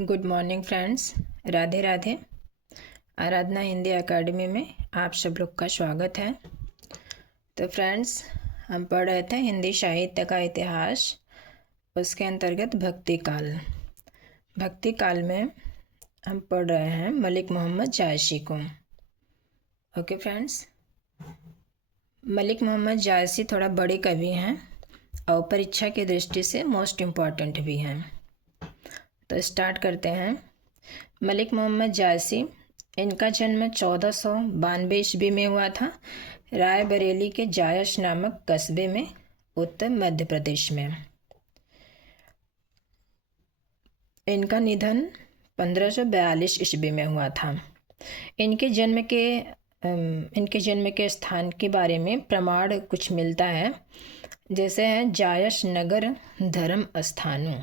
Good morning friends, Radhe Radhe. Aradhana Hindi academy में आप सब लोग का स्वागत है। तो फ्रेंड्स, हम पढ़ रहे थे हिंदी साहित्य का इतिहास, उसके अंतर्गत भक्ति काल। भक्ति काल में हम पढ़ रहे हैं मलिक मोहम्मद जायसी को। ओके फ्रेंड्स, मलिक मोहम्मद जायसी थोड़ा बड़े कवि हैं और परीक्षा की दृष्टि से मोस्ट इम्पॉर्टेंट भी हैं। तो स्टार्ट करते हैं। मलिक मोहम्मद जायसी, इनका जन्म 1492 ईस्वी में हुआ था, रायबरेली के जायश नामक कस्बे में, उत्तर मध्य प्रदेश में। इनका निधन 1542 ईस्वी में हुआ था। इनके जन्म के स्थान के बारे में प्रमाण कुछ मिलता है, जैसे है जायश नगर धर्म स्थानु,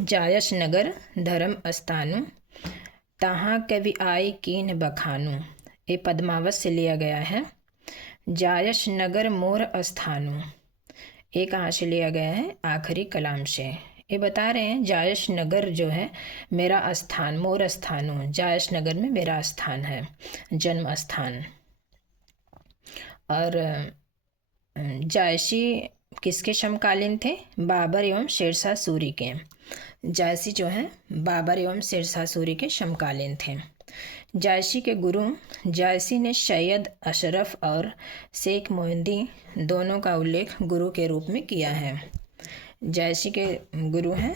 जायश नगर धर्म स्थानु, तहाँ कवि आई कीन बखानु। ये पद्मावत से लिया गया है। जायश नगर मोर स्थानु, ये कहाँ से लिया गया है? आखिरी कलाम से। ये बता रहे हैं जायश नगर जो है मेरा स्थान, मोर स्थानु, जायश नगर में मेरा स्थान है, जन्म स्थान। और जायसी किसके समकालीन थे? बाबर एवं शेरशाह सूरी के। जायसी जो है बाबर एवं शेरशाह सूरी के समकालीन थे। जायसी के गुरु, जायसी ने सैयद अशरफ और शेख मोहिउद्दीन दोनों का उल्लेख गुरु के रूप में किया है। जायसी के गुरु हैं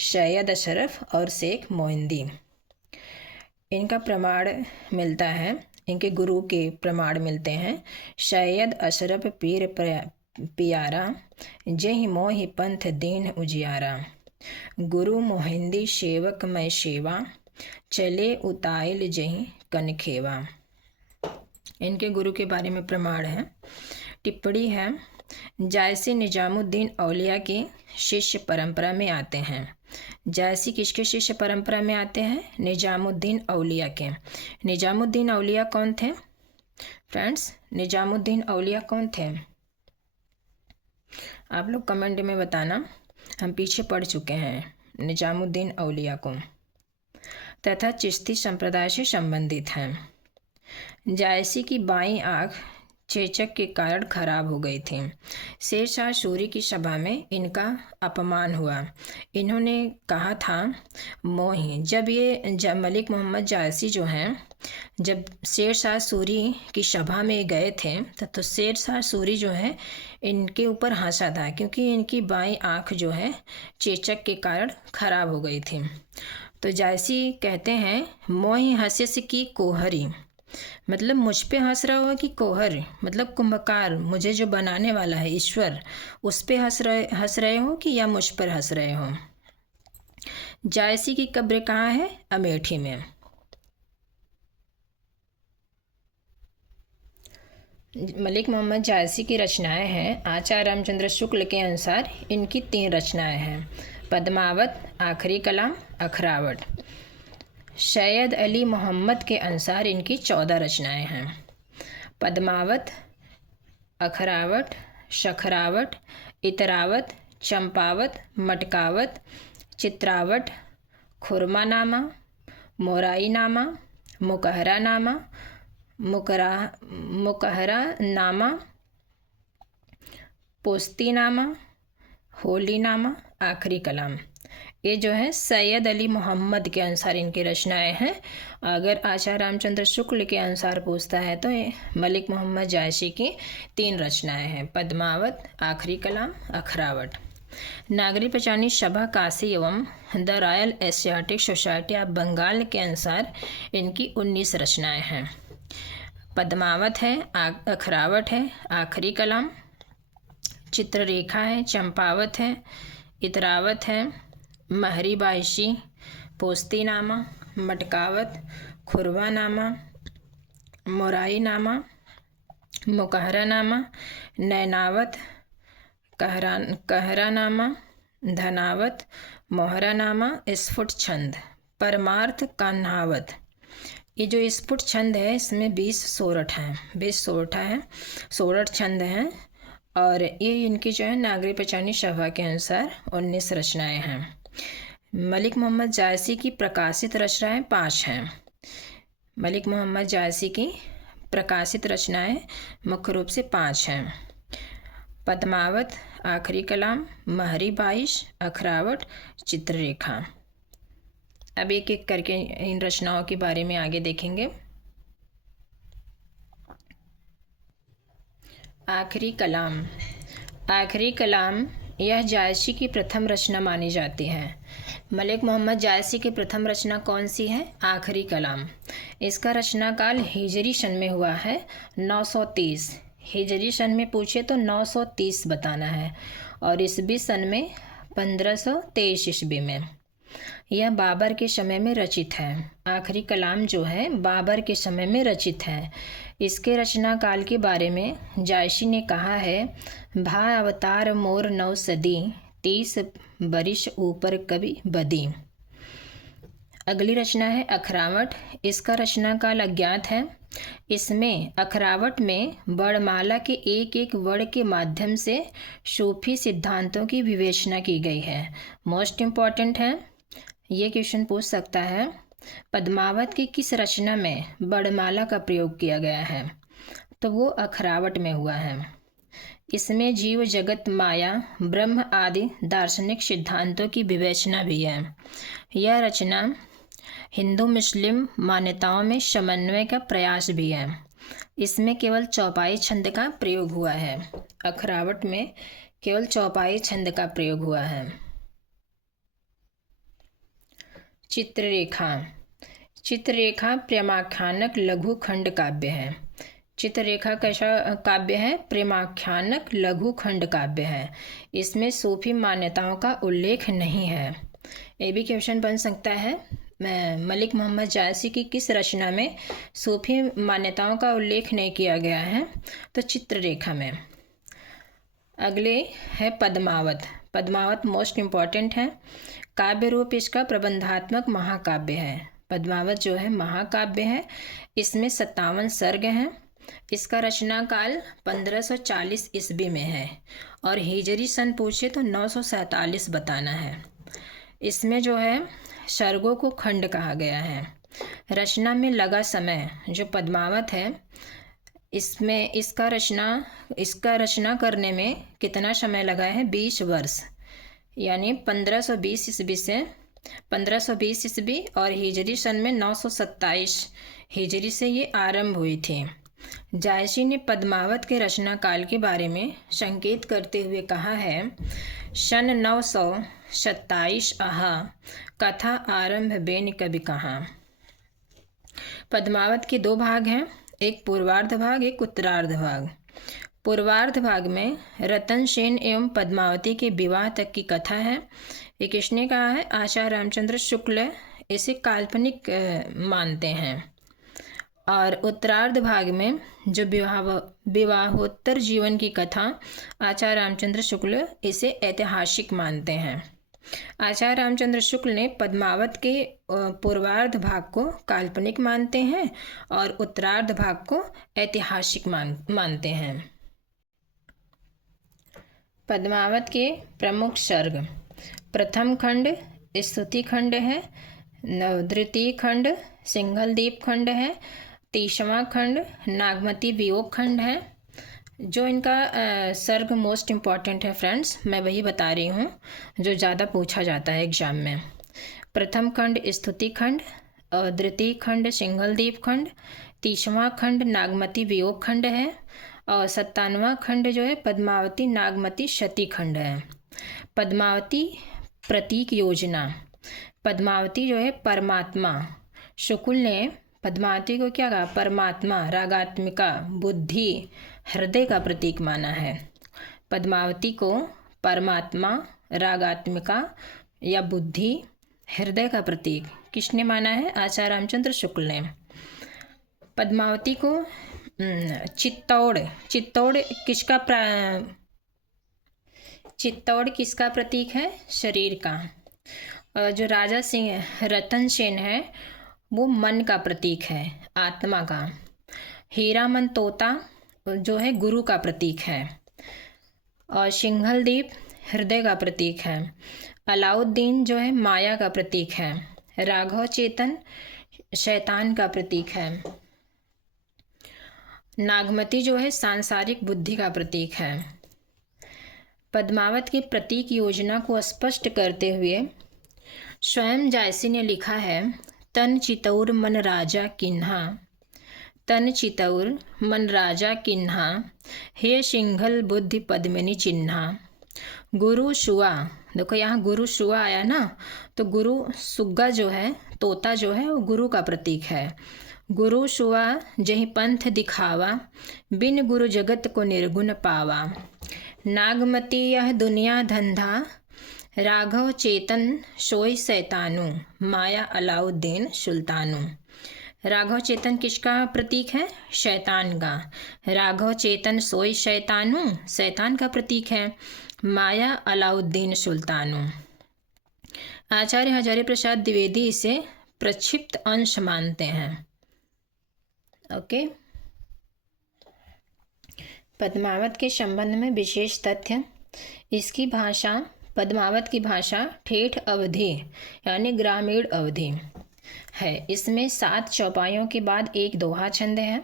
सैयद अशरफ और शेख मोहिउद्दीन। इनका प्रमाण मिलता है, इनके गुरु के प्रमाण मिलते हैं। सैयद अशरफ पीर पियारा, जहि मोहि पंथ दीन उजियारा, गुरु मोहिंदी सेवक मैं सेवा, चले उताइल जही कनखेवा। इनके गुरु के बारे में प्रमाण है। टिप्पणी है, जायसी निजामुद्दीन औलिया की शिष्य परंपरा में आते हैं। जायसी किसके शिष्य परंपरा में आते हैं? निजामुद्दीन औलिया के। निजामुद्दीन औलिया कौन थे फ्रेंड्स? निजामुद्दीन औलिया कौन थे? आप लोग कमेंट में बताना। हम पीछे पढ़ चुके हैं निजामुद्दीन औलिया को, तथा चिश्ती संप्रदाय से संबंधित हैं। जायसी की बाईं आँख चेचक के कारण खराब हो गई थी। शेरशाह सूरी की सभा में इनका अपमान हुआ। इन्होंने कहा था मोहि, जब मलिक मोहम्मद जायसी जो हैं जब शेरशाह सूरी की सभा में गए थे तो शेरशाह सूरी जो है इनके ऊपर हंसा था, क्योंकि इनकी बाईं आँख जो है चेचक के कारण खराब हो गई थी। तो जायसी कहते हैं मोहि हंस्य की कोहरी, मतलब मुझ पे हंस रहा हो कि कोहर मतलब कुंभकार, मुझे जो बनाने वाला है ईश्वर, उस पे हंस रहे हो कि या मुझ पर हंस रहे हो। जायसी की कब्र कहाँ है? अमेठी में। मलिक मोहम्मद जायसी की रचनाएं हैं। आचार्य रामचंद्र शुक्ल के अनुसार इनकी 3 रचनाएं हैं: पद्मावत, आखिरी कलाम, अखरावट। सैयद अली मोहम्मद के अनुसार इनकी 14 रचनाएं हैं। पद्मावत, अखरावट, शखरावट, इतरावत, चंपावत, मटकावत, चित्रावट, खुरमानामा, मोराईनामा, मुकहरानामा, मुकहरानामा, पोस्तीनामा, होलीनामा, आखिरी कलाम। ये जो है सैयद अली मोहम्मद के अनुसार इनकी रचनाएं हैं। अगर आचार्य रामचंद्र शुक्ल के अनुसार पूछता है तो ये मलिक मोहम्मद जायसी की 3 रचनाएं हैं: पद्मावत, आखिरी कलाम, अखरावट। नागरिक पंचायत सभा काशी एवं the Royal Asiatic Society of Bengal के अनुसार इनकी 19 रचनाएं हैं। पद्मावत है, अखरावट है, आखिरी कलाम, चित्ररेखा है, चंपावत है, इतरावत है, महरी बाइशी, पोस्तीनामा, मटकावत, खुरवानामा, मोराईनामा, मुकहरानामा, नैनावत, कहरानामा, धनावत, मोहरानामा, स्फुट छंद, परमार्थ, कान्हावत। ये जो स्फुट छंद है इसमें 20 सोरठ हैं, 20 सोरठ छंद हैं। और ये इनकी जो है नागरिक पंचायत सभा के अनुसार 19 रचनाएं हैं। मलिक मोहम्मद जायसी की प्रकाशित रचनाएं 5 हैं। मलिक मोहम्मद जायसी की प्रकाशित रचनाएं मुख्य रूप से 5 हैं। पद्मावत, आखिरी कलाम, महरी बाइश, अखरावट, चित्ररेखा। अब एक एक करके इन रचनाओं के बारे में आगे देखेंगे। आखिरी कलाम। आखिरी कलाम यह जायसी की प्रथम रचना मानी जाती है। मलिक मोहम्मद जायसी की प्रथम रचना कौन सी है? आखिरी कलाम। इसका रचना काल हिजरी सन में हुआ है 930। हिजरी सन में पूछे तो 930 बताना है, और ईस्वी सन में 1523 ईस्वी में। यह बाबर के समय में रचित है। आखिरी कलाम जो है बाबर के समय में रचित है। इसके रचना काल के बारे में जायसी ने कहा है, भा अवतार मोर 9 सदी, 30 बरिश ऊपर कभी बदी। अगली रचना है अखरावट। इसका रचना काल अज्ञात है। इसमें अखरावट में वर्णमाला के एक एक वर्ण के माध्यम से सूफी सिद्धांतों की विवेचना की गई है। मोस्ट इम्पॉर्टेंट है, ये क्वेश्चन पूछ सकता है, पद्मावत की किस रचना में वर्णमाला का प्रयोग किया गया है? तो वो अखरावट में हुआ है। इसमें जीव जगत, माया, ब्रह्म आदि दार्शनिक सिद्धांतों की विवेचना भी है। यह रचना हिंदू मुस्लिम मान्यताओं में समन्वय का प्रयास भी है। इसमें केवल चौपाई छंद का प्रयोग हुआ है। अखरावट में केवल चौपाई छंद का प्रयोग हुआ है। चित्ररेखा। चित्ररेखा प्रेमाख्यानक लघु खंड काव्य है। चित्ररेखा कैसा काव्य है? प्रेमाख्यानक लघु खंड काव्य है। इसमें सूफी मान्यताओं का उल्लेख नहीं है। ये भी क्वेश्चन बन सकता है, मलिक मोहम्मद जायसी की किस रचना में सूफी मान्यताओं का उल्लेख नहीं किया गया है? तो चित्ररेखा में। अगले है पद्मावत। पद्मावत मोस्ट इम्पॉर्टेंट है। काव्य रूप इसका प्रबंधात्मक महाकाव्य है। पद्मावत जो है महाकाव्य है। इसमें 57 सर्ग हैं। इसका रचना काल 1540 ईस्वी में है, और हिजरी सन पूछे तो 947 बताना है। इसमें जो है सर्गों को खंड कहा गया है। रचना में लगा समय जो पद्मावत है, इसमें इसका रचना करने में कितना समय लगा है? 20 वर्ष, यानी 1520 ईस्वी से 1520 ईस्वी, और हिजरी सन में 927 हिजरी से ये आरंभ हुई थी। जायसी ने पद्मावत के रचना काल के बारे में संकेत करते हुए कहा है, सन 927 आहा, कथा आरंभ बेन कभी कहाँ। पद्मावत के 2 भाग हैं, एक पूर्वार्ध भाग, एक उत्तरार्ध भाग। पूर्वार्ध भाग में रतन सेन एवं पद्मावती के विवाह तक की कथा है। ये किसने कहा है? आचार्य रामचंद्र शुक्ल इसे काल्पनिक मानते हैं। और उत्तरार्ध भाग में जो विवाहोत्तर जीवन की कथा, आचार्य रामचंद्र शुक्ल इसे ऐतिहासिक मानते हैं। आचार्य रामचंद्र शुक्ल ने पद्मावत के पूर्वार्ध भाग को काल्पनिक मानते हैं और उत्तरार्ध भाग को ऐतिहासिक मानते हैं। पद्मावत के प्रमुख सर्ग। प्रथम खंड स्तुति खंड है, द्वितीय खंड सिंघलदीप खंड है, 30वां खंड नागमती वियोग खंड है। जो इनका सर्ग मोस्ट इम्पॉर्टेंट है फ्रेंड्स, मैं वही बता रही हूँ जो ज़्यादा पूछा जाता है एग्जाम में। प्रथम खंड स्तुति खंड, और द्वितीय खंड सिंघलदीप खंड, 30वां खंड नागमती वियोग खंड है, और 57वां खंड जो है पद्मावती नागमती शती खंड है। पद्मावती प्रतीक योजना। पद्मावती जो है परमात्मा, शुक्ल ने पद्मावती को क्या कहा? परमात्मा, रागात्मिका, बुद्धि, हृदय का प्रतीक माना है। पद्मावती को परमात्मा, रागात्मिका या बुद्धि, हृदय का प्रतीक किसने माना है? आचार्य रामचंद्र शुक्ल ने। पद्मावती को चित्तौड़ किसका प्रतीक है? शरीर का। और जो राजा सिंह रतन सेन है वो मन का प्रतीक है, आत्मा का। हीरामन तोता जो है गुरु का प्रतीक है, और सिंघलदीप हृदय का प्रतीक है, अलाउद्दीन जो है माया का प्रतीक है। राघव चेतन शैतान का प्रतीक है। नागमती जो है सांसारिक बुद्धि का प्रतीक है। पद्मावत की प्रतीक योजना को स्पष्ट करते हुए स्वयं जायसी ने लिखा है, तन चितौर मन राजा किन्हा, तन चितौर मन राजा किन्हा, हे सिंघल बुद्धि पद्मिनी चिन्हा। गुरु शुआ, देखो यहाँ गुरु शुआ आया ना, तो गुरु सुग्गा जो है, तोता जो है, वो गुरु का प्रतीक है। गुरु शुआ जही पंथ दिखावा, बिन गुरु जगत को निर्गुण पावा। नागमती यह दुनिया धंधा, राघव चेतन सोई सैतानु, माया अलाउद्दीन सुल्तानु। राघव चेतन किसका प्रतीक है? शैतान का। राघव चेतन सोई शैतानु, शैतान का प्रतीक है। माया अलाउद्दीन सुल्तानु। आचार्य हजारी प्रसाद द्विवेदी इसे प्रक्षिप्त अंश मानते हैं। ओके। पद्मावत के संबंध में विशेष तथ्य, इसकी भाषा, पद्मावत की भाषा ठेठ अवधी यानी ग्रामीण अवधी है। इसमें 7 चौपाइयों के बाद एक दोहा छंद है।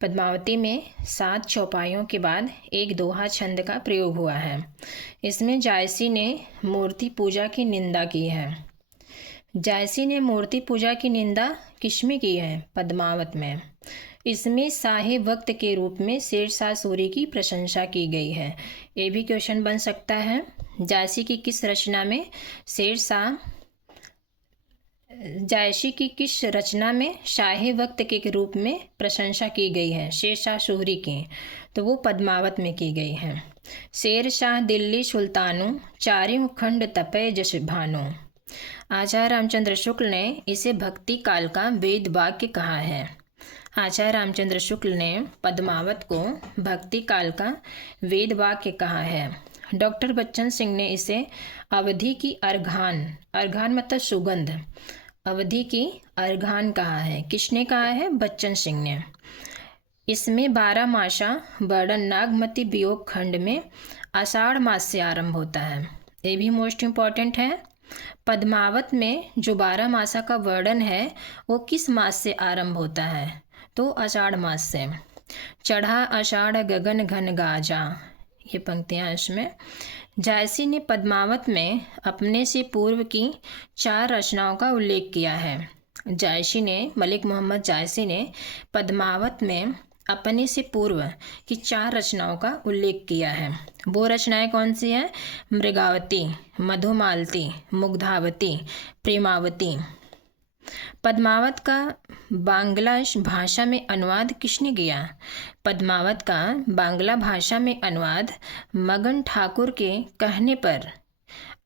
पद्मावती में 7 चौपाइयों के बाद एक दोहा छंद का प्रयोग हुआ है। इसमें जायसी ने मूर्ति पूजा की निंदा की है। जायसी ने मूर्ति पूजा की निंदा किसमें की है? पद्मावत में। इसमें शाही वक्त के रूप में शेरशाह सूरी की प्रशंसा की गई है। ये भी क्वेश्चन बन सकता है। जायसी की किस रचना में जायसी की किस रचना में शाही वक्त के रूप में प्रशंसा की गई है शेरशाह सूरी की? तो वो पद्मावत में की गई है। शेरशाह दिल्ली सुल्तानु, चारियों खंड तपय जस भानु। आचार्य रामचंद्र शुक्ल ने इसे भक्ति काल का वेद वाक्य कहा है। आचार्य रामचंद्र शुक्ल ने पद्मावत को भक्ति काल का वेद वाक्य कहा है। डॉक्टर बच्चन सिंह ने इसे अवधि की अर्घान, अर्घान मतलब सुगंध, अवधि की अर्घान कहा है। किसने कहा है? बच्चन सिंह ने। इसमें 12 मासा वर्णन नागमती वियोग खंड में आषाढ़ मास से आरंभ होता है। ये भी मोस्ट इम्पॉर्टेंट है। पद्मावत में जो 12 मासा का वर्णन है वो किस मास से आरंभ होता है? तो आषाढ़ मास से। चढ़ा आषाढ़ गगन घन गाजा, ये पंक्तियाँ इसमें। जायसी ने पद्मावत में अपने से पूर्व की 4 रचनाओं का उल्लेख किया है। जायसी ने, मलिक मोहम्मद जायसी ने पद्मावत में अपने से पूर्व की 4 रचनाओं का उल्लेख किया है। वो रचनाएं कौन सी हैं? मृगावती, मधुमालती, मुग्धावती, प्रेमावती। पद्मावत का बांग्ला भाषा में अनुवाद किसने किया? पद्मावत का बांग्ला भाषा में अनुवाद मगन ठाकुर के कहने पर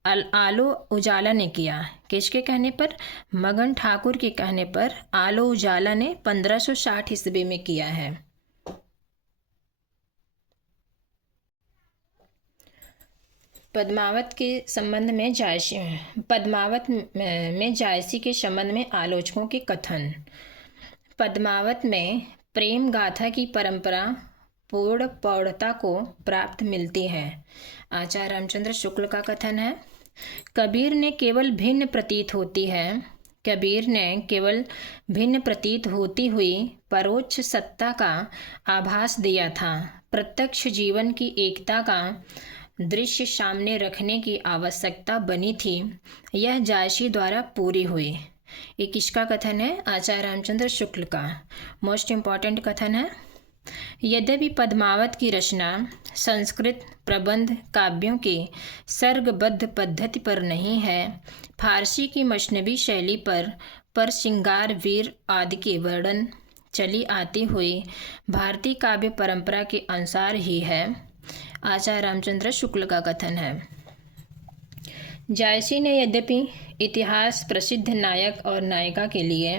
आलो उजाला ने किया। किसके कहने पर? मगन ठाकुर के कहने पर आलो उजाला ने 1560 ईस्वी में किया है। पद्मावत के संबंध में पद्मावत में जायसी के संबंध में आलोचकों के कथन। पद्मावत में प्रेम गाथा की परंपरा पूर्ण प्रौढ़ता को प्राप्त मिलती है। आचार्य रामचंद्र शुक्ल का कथन है, कबीर ने केवल भिन्न प्रतीत होती है, कबीर ने केवल भिन्न प्रतीत होती हुई परोक्ष सत्ता का आभास दिया था। प्रत्यक्ष जीवन की एकता का दृश्य सामने रखने की आवश्यकता बनी थी, यह जायसी द्वारा पूरी हुई। ये किसका कथन है? आचार्य रामचंद्र शुक्ल का। मोस्ट इम्पॉर्टेंट कथन है। यद्यपि पद्मावत की रचना संस्कृत प्रबंध काव्यों के सर्गबद्ध पद्धति पर नहीं है, फारसी की मशनवी शैली पर श्रृंगार वीर आदि के वर्णन चली आती हुई भारतीय काव्य परंपरा के अनुसार ही है। आचार्य रामचंद्र शुक्ल का कथन है। जायसी ने यद्यपि इतिहास प्रसिद्ध नायक और नायिका के लिए,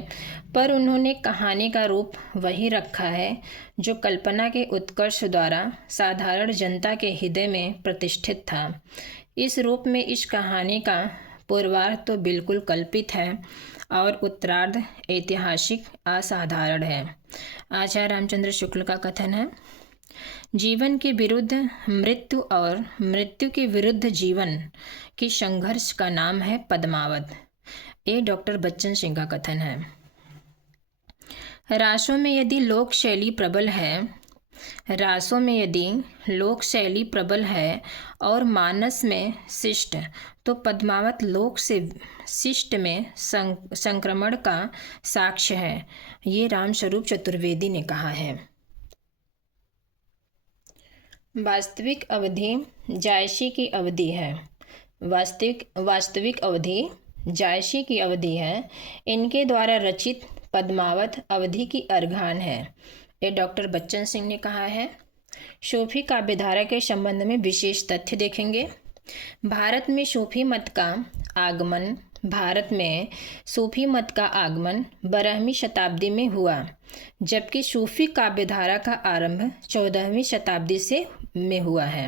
पर उन्होंने कहानी का रूप वही रखा है जो कल्पना के उत्कर्ष द्वारा साधारण जनता के हृदय में प्रतिष्ठित था। इस रूप में इस कहानी का पूर्वार्ध तो बिल्कुल कल्पित है और उत्तरार्ध ऐतिहासिक असाधारण है। आचार्य रामचंद्र शुक्ल का कथन है, जीवन के विरुद्ध मृत्यु और मृत्यु के विरुद्ध जीवन के संघर्ष का नाम है पद्मावत। ये डॉक्टर बच्चन सिंह का कथन है। रासों में यदि लोक शैली प्रबल है और मानस में शिष्ट, तो पद्मावत लोक से शिष्ट में संक्रमण का साक्ष्य है। ये रामस्वरूप चतुर्वेदी ने कहा है। वास्तविक अवधि जायसी की अवधि है। वास्तविक अवधि जायसी की अवधि है। इनके द्वारा रचित पद्मावत अवधि की अर्घान है। ये डॉक्टर बच्चन सिंह ने कहा है। सूफी काव्यधारा के संबंध में विशेष तथ्य देखेंगे। भारत में सूफी मत का आगमन 12वीं शताब्दी में हुआ, जबकि सूफी काव्यधारा का आरंभ 14वीं शताब्दी में हुआ है।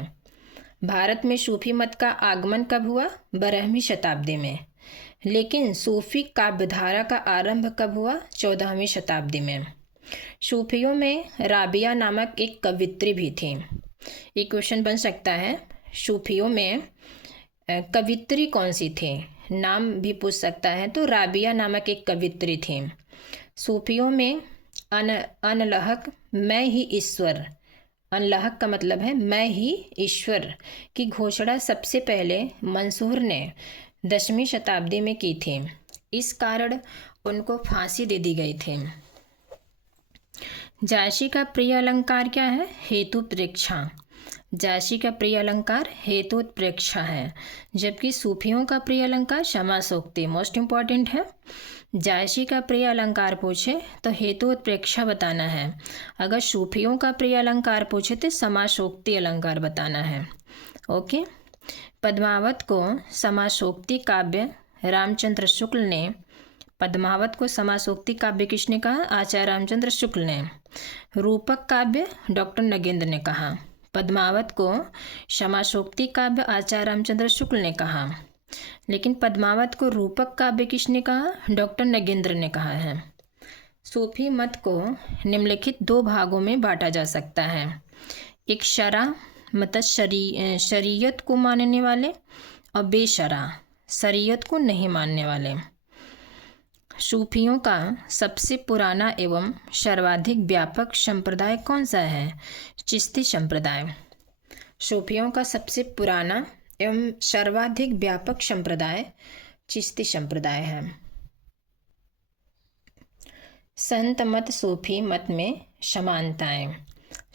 भारत में सूफी मत का आगमन कब हुआ? 12वीं शताब्दी में। लेकिन सूफी काव्यधारा का आरंभ कब हुआ? 14वीं शताब्दी में। सूफियों में राबिया नामक एक कवित्री भी थी। ये क्वेश्चन बन सकता है, सूफियों में कवित्री कौन सी थी? नाम भी पूछ सकता है। तो राबिया नामक एक कवित्री थी। सूफियों में अनलहक मैं ही ईश्वर, अनलहक का मतलब है मैं ही ईश्वर की घोषणा सबसे पहले मंसूर ने 10वीं शताब्दी में की थी। इस कारण उनको फांसी दे दी गई थी। जायसी का प्रिय अलंकार क्या है? हेतुत्प्रेक्षा। जायसी का प्रिय अलंकार हेतुत्प्रेक्षा है, जबकि सूफियों का प्रिय अलंकार समासोक्ति। मोस्ट इम्पॉर्टेंट है। जायसी का प्रिय अलंकार पूछे तो हेतुत्प्रेक्षा बताना है। अगर सूफियों का प्रिय अलंकार पूछे तो समासोक्ति अलंकार बताना है। ओके। पद्मावत को समासोक्ति काव्य रामचंद्र शुक्ल ने, पद्मावत को समासोक्ति काव्य किसने कहा? आचार्य रामचंद्र शुक्ल ने। रूपक काव्य डॉक्टर नगेंद्र ने कहा। पद्मावत को समासोक्ति काव्य आचार्य रामचंद्र शुक्ल ने कहा, लेकिन पद्मावत को रूपक काव्य किसने कहा? डॉक्टर नगेंद्र ने कहा है। सूफी मत को निम्नलिखित 2 भागों में बांटा जा सकता है। एक शरा मतलब शरीयत को मानने वाले, और बेशरा शरीयत को नहीं मानने वाले। सूफियों का सबसे पुराना एवं सर्वाधिक व्यापक संप्रदाय कौन सा है? चिश्ती संप्रदाय। सूफियों का सबसे पुराना एवं सर्वाधिक व्यापक संप्रदाय चिश्ती संप्रदाय है। संत मत सूफी मत में समानताएं।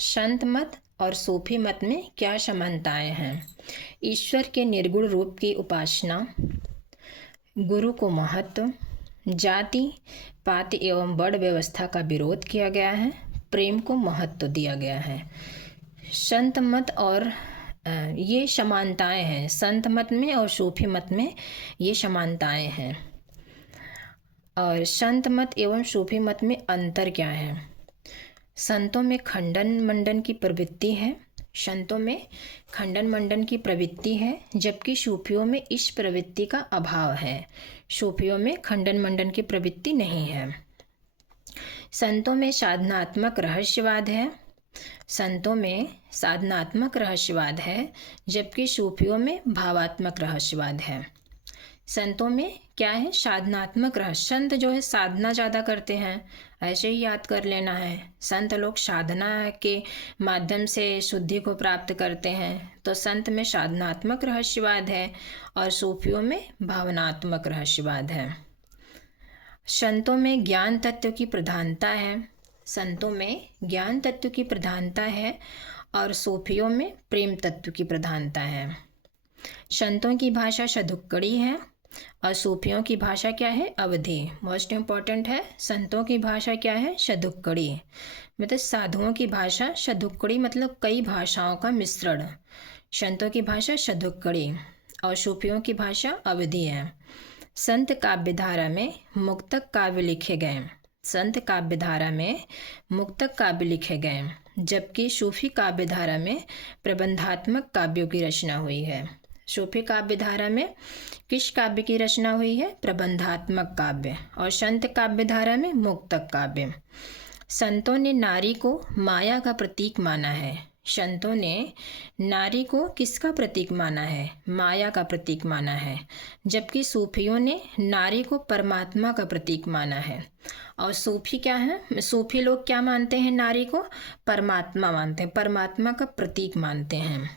संत मत और सूफी मत में क्या समानताएं हैं? ईश्वर के निर्गुण रूप की उपासना, गुरु को महत्व, जाति पाति एवं वर्ण व्यवस्था का विरोध किया गया है, प्रेम को महत्व दिया गया है। संत मत और ये समानताएं हैं। संत मत में और सूफी मत में ये समानताएं हैं। और संत मत एवं सूफी मत में अंतर क्या है? संतों में खंडन मंडन की प्रवृत्ति है। संतों में खंडन मंडन की प्रवृत्ति है, जबकि सूफियों में इस प्रवृत्ति का अभाव है। सूफियों में खंडन मंडन की प्रवृत्ति नहीं है। संतों में साधनात्मक रहस्यवाद है। संतों में साधनात्मक रहस्यवाद है, जबकि सूफियों में भावात्मक रहस्यवाद है। संतों में क्या है? साधनात्मक रहस्य। संत जो है साधना ज़्यादा करते हैं, ऐसे ही याद कर लेना है। संत लोग साधना के माध्यम से शुद्धि को प्राप्त करते हैं। तो संत में साधनात्मक रहस्यवाद है और सूफियों में भावनात्मक रहस्यवाद है। संतों में ज्ञान तत्व की प्रधानता है। संतों में ज्ञान तत्व की प्रधानता है और सूफियों में प्रेम तत्व की प्रधानता है। संतों की भाषा शतुक्कड़ी है और सूफियों की भाषा क्या है? अवधी। मोस्ट इम्पॉर्टेंट है। संतों की भाषा क्या है? शतुक्कड़ी। मतलब साधुओं की भाषा शतुक्कड़ी, मतलब कई भाषाओं का मिश्रण। संतों की भाषा शतुक्कड़ी और सूफियों की भाषा अवधी है। संत काव्यधारा में मुक्तक काव्य लिखे गए। संत काव्यधारा में मुक्तक काव्य लिखे गए, जबकि सूफी काव्यधारा में प्रबंधात्मक काव्यों की रचना हुई है। सूफी काव्यधारा में किस काव्य की रचना हुई है? प्रबंधात्मक काव्य। और संत काव्यधारा में मुक्तक काव्य। संतों ने नारी को माया का प्रतीक माना है। संतों ने नारी को किसका प्रतीक माना है? माया का प्रतीक माना है, जबकि सूफियों ने नारी को परमात्मा का प्रतीक माना है। और सूफी क्या है? सूफी लोग क्या मानते हैं? नारी को परमात्मा मानते हैं, परमात्मा का प्रतीक मानते हैं।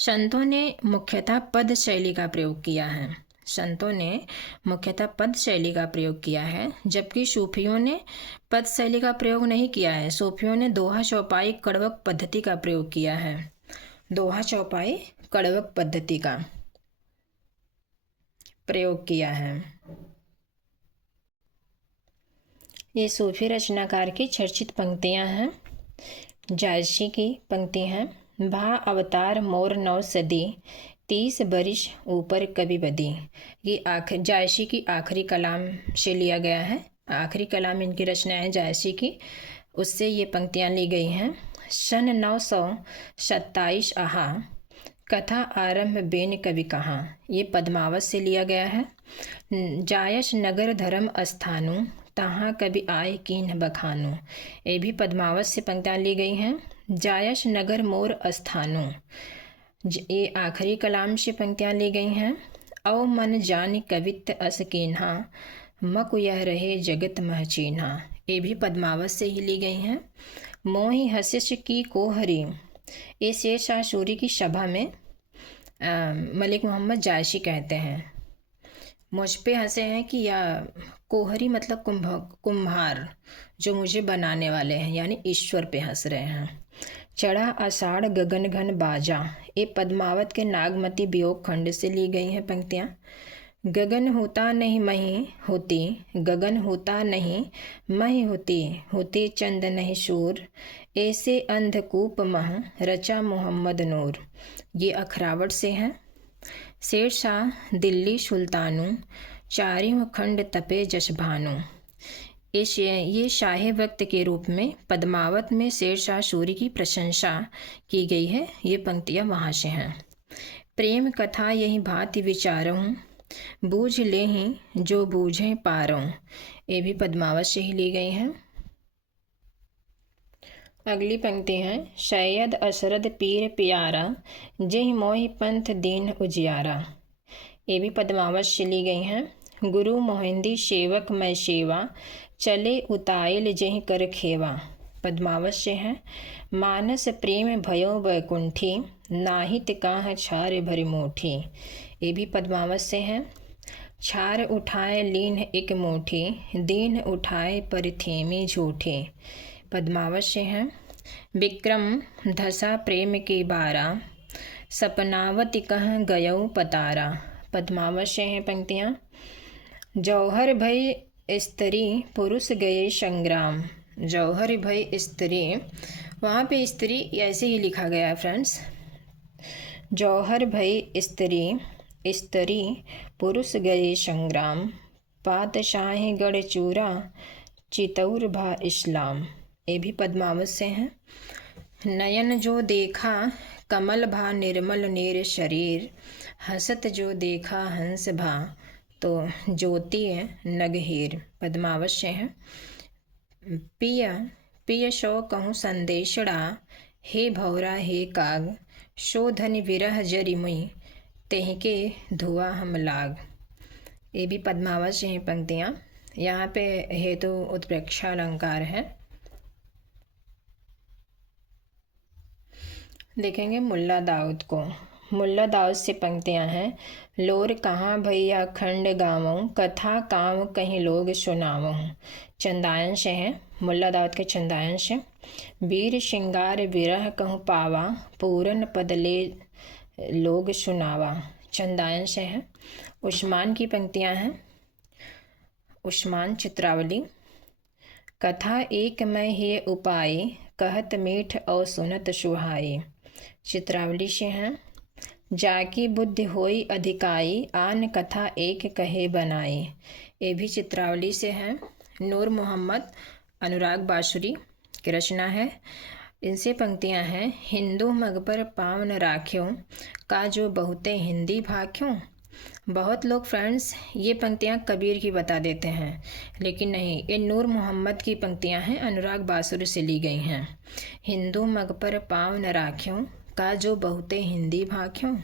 संतों ने मुख्यतः पद शैली का प्रयोग किया है। संतों ने मुख्यतः पद शैली का प्रयोग किया है, जबकि सूफियों ने पद शैली का प्रयोग नहीं किया है। सूफियों ने दोहा चौपाई कड़वक पद्धति का प्रयोग किया है। दोहा चौपाई कड़वक पद्धति का प्रयोग किया है। ये सूफी रचनाकार की चर्चित पंक्तियां हैं। जायसी की पंक्ति हैं, भा अवतार मोर 9 सदी 30 बरिश ऊपर कभी बदी। ये जायसी की आखिरी कलाम से लिया गया है। आखिरी कलाम इनकी रचना है जायसी की, उससे ये पंक्तियां ली गई हैं। सन 927 आहा कथा आरंभ बेन कवि कहाँ। ये पद्मावत से लिया गया है। जायस नगर धर्म अस्थानु तहाँ कभी आए कीन बखानु। ये भी पद्मावत से पंक्तियां ली गई हैं। जायस नगर मोर अस्थानु, ये आखिरी कलाम से पंक्तियां ली गई हैं। औ मन जान कवित अस कीन्हा मकु यह रहे जगत महचीन्हा। ये भी पद्मावत से ही ली गई हैं। मोहि हसिश की कोहरी, ये शेरशाह सूरी की सभा में मलिक मोहम्मद जायसी कहते हैं, मुझ पे हंसे हैं कि या कोहरी मतलब कुम्हार जो मुझे बनाने वाले हैं, यानी ईश्वर पे हंस रहे हैं। चढ़ा आषाढ़ गगन घन बाजा, ये पद्मावत के नागमती वियोग खंड से ली गई हैं पंक्तियाँ। गगन होता नहीं मही होती, गगन होता नहीं मही होती, होती चंद नहीं शूर, ऐसे अंधकूप मह रचा मोहम्मद नूर। ये अखरावट से हैं। शेरशाह दिल्ली सुल्तानु चारियों खंड तपे जशभानु। ये शाही वक्त के रूप में पद्मावत में शेरशाह सूरी की प्रशंसा की गई है। ये पंक्तियाँ वहाँ से हैं। प्रेम कथा यही भांति विचारहूँ, बूझ ले ही जो बूझे पारऊँ। ये भी पद्मावत से ही ली गई हैं। अगली पंक्ति है, सैयद अशरद पीर प्यारा जेहि मोहि पंथ दीन उजियारा। ये भी पद्मावत से ली गई हैं। गुरु मोहिंदी सेवक मैं सेवा चले उताइल जेहि कर खेवा। पद्मावत से हैं। मानस प्रेम भयो वैकुंठी नाहित काह छार भरी मुठी। ये भी पद्मावत से हैं। छार उठाए लीन एक मुठी दीन उठाए परिथेमी झूठी। पद्मावत से हैं। विक्रम धसा प्रेम के बारा सपनावती कह गयऊ पतारा। पद्मावत से हैं पंक्तियाँ। जौहर भई स्त्री पुरुष गए संग्राम। जौहर भई स्त्री, वहाँ पे स्त्री ऐसे ही लिखा गया है फ्रेंड्स। जौहर भई स्त्री, स्त्री पुरुष गए संग्राम, पातशाही गढ़ चूरा चितौर भा इस्लाम। ये भी पद्मावत से हैं। नयन जो देखा कमल भा निर्मल नीर शरीर, हसत जो देखा हंस भा तो ज्योति नगहीर। पद्मावत से हैं। पिया पिय शो कहूँ संदेशड़ा, हे भौरा हे काग, शोधन विरह जरि मुई तेहके धुआ हम लाग। ये भी पद्मावत से हैं पंक्तियाँ। यहाँ पे हेतु उत्प्रेक्षा अलंकार है। देखेंगे मुल्ला दाऊद को। मुल्ला दाऊद से पंक्तियाँ हैं। लोर कहाँ भैया खंड गावऊँ, कथा काम कहीं लोग सुनावऊँ। चंदायन से हैं। मुल्ला दाऊद के चंदायन से। वीर श्रृंगार विरह कहूँ पावा, पूरन पदले लोग सुनावा। चंदायन से हैं। उस्मान की पंक्तियाँ हैं। उस्मान चित्रावली। कथा एक मैं ही उपाय, कहत मीठ और सुनत सुहाई। चित्रावली से हैं। जाकी बुद्धि होई अधिकाई, आन कथा एक कहे बनाई। ये भी चित्रावली से हैं। नूर मोहम्मद अनुराग बाशुरी की रचना है। इनसे पंक्तियां हैं। हिंदू मग पर पावन राख्यों, का जो बहुते हिंदी भाख्यों, बहुत लोग फ्रेंड्स ये पंक्तियाँ कबीर की बता देते हैं, लेकिन नहीं, ये नूर मोहम्मद की पंक्तियाँ हैं, अनुराग बासुरी से ली गई हैं। हिंदू मग पर पाँव न राख्यों, का जो बहुते हिंदी भाख्यों।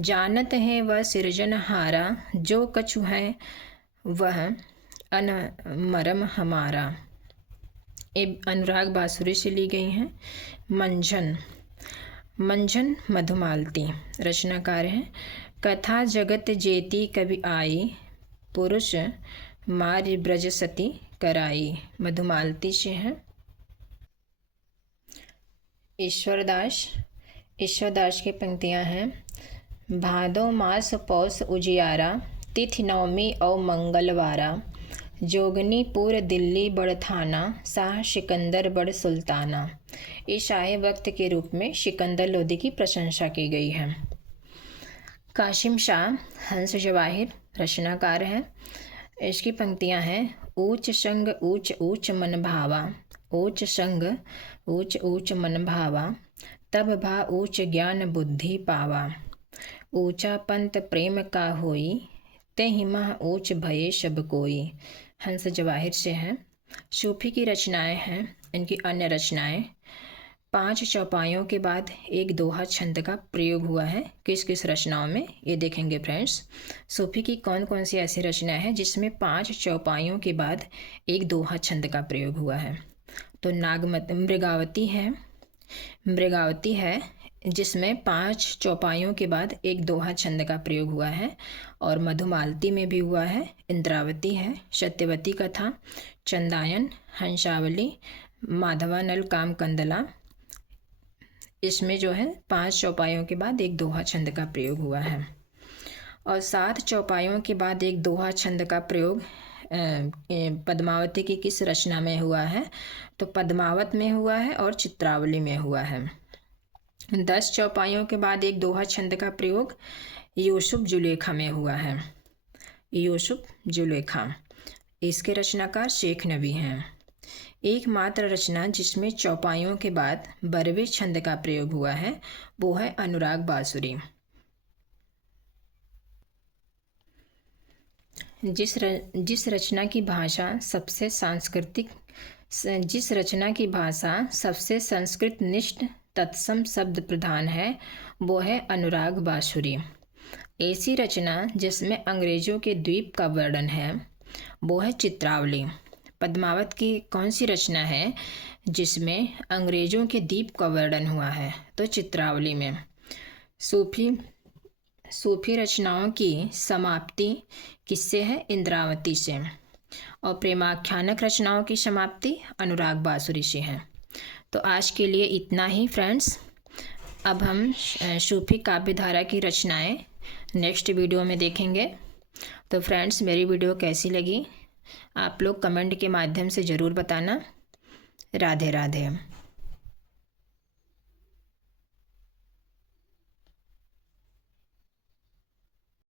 जानत है वह सिरजनहारा, जो कछु है वह अनमरम हमारा। ये अनुराग बासुरी से ली गई हैं। मंझन, मंझन मधुमालती, रचनाकार हैं। कथा जगत जेती कवि आई, पुरुष मार्य ब्रज सती कराई, मधुमालती से हैं। ईश्वरदास, ईश्वरदास की पंक्तियां हैं। भादो मास पौष उजियारा, तिथि नवमी और मंगलवारा। जोगनीपुर दिल्ली बड़ थाना, शाह सिकंदर बड़ सुल्ताना। ये शाह वक्त के रूप में सिकंदर लोदी की प्रशंसा की गई है। कासिम शाह, हंस जवाहिर, रचनाकार हैं। इसकी पंक्तियां हैं। ऊंच संग ऊंच ऊंच मन भावा, ऊंच संग ऊंच ऊंच मन भावा। तब भा ऊंच ज्ञान बुद्धि पावा। ऊंचा पंत प्रेम का होई, तेहि मह ऊंच भये सब कोई। हंस जवाहिर से हैं। सूफी की रचनाएं हैं। इनकी अन्य रचनाएं। 5 चौपाइयों के बाद एक दोहा छंद का प्रयोग हुआ है। किस किस रचनाओं में, ये देखेंगे फ्रेंड्स। सूफी की कौन कौन सी ऐसी रचनाएं हैं जिसमें 5 चौपाइयों के बाद एक दोहा छंद का प्रयोग हुआ है। तो मृगावती है, मृगावती है जिसमें 5 चौपाइयों के बाद एक दोहा छंद का प्रयोग हुआ है, और मधुमालती में भी हुआ है। इंद्रावती है, सत्यवती कथा, चंदायन, हंसावली, माधवानल कामकंदला, इसमें जो है 5 चौपाइयों के बाद एक दोहा छंद का प्रयोग हुआ है। और 7 चौपाइयों के बाद एक दोहा छंद का प्रयोग पद्मावती की किस रचना में हुआ है, तो पद्मावत में हुआ है और चित्रावली में हुआ है। 10 चौपाइयों के बाद एक दोहा छंद का प्रयोग यूसुफ जुलेखा में हुआ है। यूसुफ जुलेखा, इसके रचनाकार शेख नबी हैं। एकमात्र रचना जिसमें चौपाइयों के बाद 12वें छंद का प्रयोग हुआ है वो है अनुराग बासुरी। जिस रचना की भाषा सबसे संस्कृत निष्ठ तत्सम शब्द प्रधान है वो है अनुराग बासुरी। ऐसी रचना जिसमें अंग्रेजों के द्वीप का वर्णन है वो है चित्रावली। पद्मावत की कौन सी रचना है जिसमें अंग्रेजों के द्वीप का वर्णन हुआ है, तो चित्रावली में। सूफी रचनाओं की समाप्ति किससे है, इंद्रावती से, और प्रेमाख्यानक रचनाओं की समाप्ति अनुराग बासुरी से है। तो आज के लिए इतना ही फ्रेंड्स। अब हम सूफी काव्यधारा की रचनाएं नेक्स्ट वीडियो में देखेंगे। तो फ्रेंड्स, मेरी वीडियो कैसी लगी आप लोग कमेंट के माध्यम से ज़रूर बताना। राधे राधे।